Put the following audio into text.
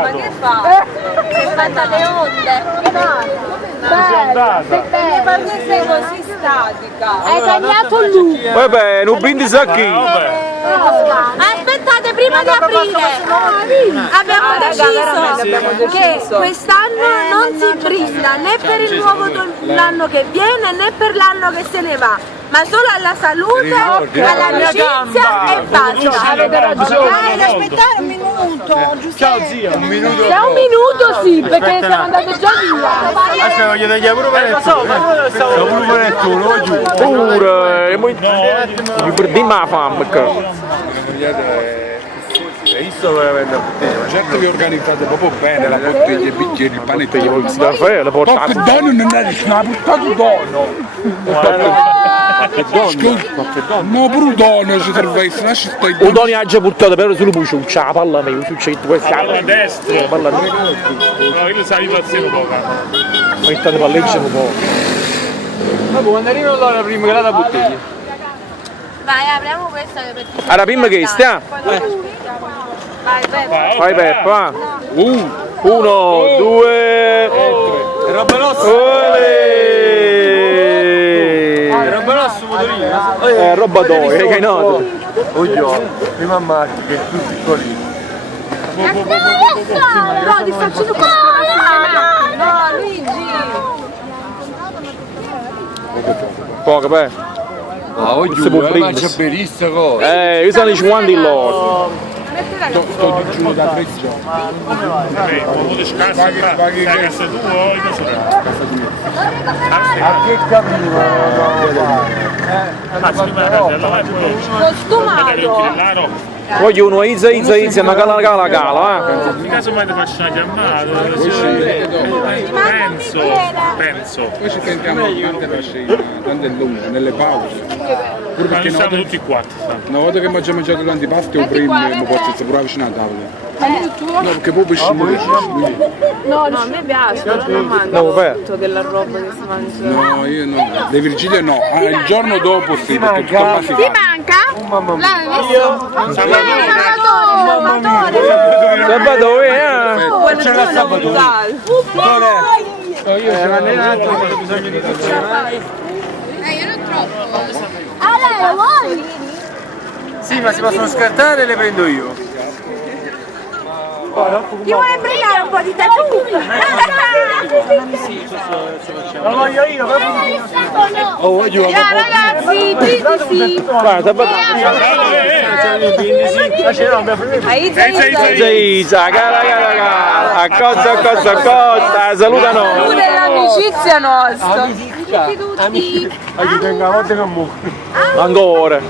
Ma che fa? Sei fatta le onde. Perché sei così statica? Hai tagliato lui. Vabbè, non prendi sacchi. Aspettate, prima di aprire abbiamo deciso che quest'anno non si brilla né per il nuovo l'anno che viene né per l'anno che se ne va, ma solo alla salute, all'amicizia e basta. Avete ragione. Aspettare un minuto, Ciao zia. Un minuto. Se è un minuto sì, perché siamo andati già via. Aspetta, voglio tagliare pure per il tuo. Lo voglio. Pure, è molto... Mi perdi la fame. Io sto veramente a bottiglia. Certo che organizzate proprio bene la bottiglia, i bicchieri, il panetto. Da fare, le portate. Ma che dono non è una portato dono. No, pure un dono ci servesse, lasci stai Un dono ha già portato però sulle pucce, c'è la palla mia, c'è questa palla a destra. La palla mia. No, io sai impazzire poco. Mettate palleggia un po'. Vabbè, quando arriva l'ora prima che la bottiglia. Vai, apriamo questa che per ti Alla prima che stia? Vai Peppa. 1, 2, Roba rossa. Roba rossa, motorino. Roba d'oro, che hai noto? Oddio, prima ammazzi che tutti piccolini. No, ti faccio tu No, Luigi. Poco, beh. Ah, oddio, mangia benissimo cosa. Io sono i 50 in loro. Sto giù da 3 giorni. Ho avuto scarsa a casa tua o in casa A che cammino? Costumato. Voglio uno izza, una cala, in caso mai ti faccio una chiamata. Penso. Poi ci sentiamo quando è lungo, nelle pause. Pure Ma perché non siamo tutti qua. una volta che abbiamo mangiato l'antipasto o prima mi posso essere pure vicino a tavola. No, perché poi pesciamo. No, a me piace, però non mangio tutto della roba che si mangia. No, io no. Le Virgilie no. Ah, il giorno dopo sì, perché tutto basico. Ti manca? L'hai messo? Salvatore, C'è la Salvatore. Io sono allenato, ho bisogno di Io non troppo. Allora, vuoi? Sì, ma si possono scartare e le prendo io. Ti vuoi brillare un po' di te? Lo voglio io, oh, voglio Ragazzi, sì. guarda, Izza, cara, accosta, salutano. Pure l'amicizia nostra. Aiuto in volta che muoio. Ancora.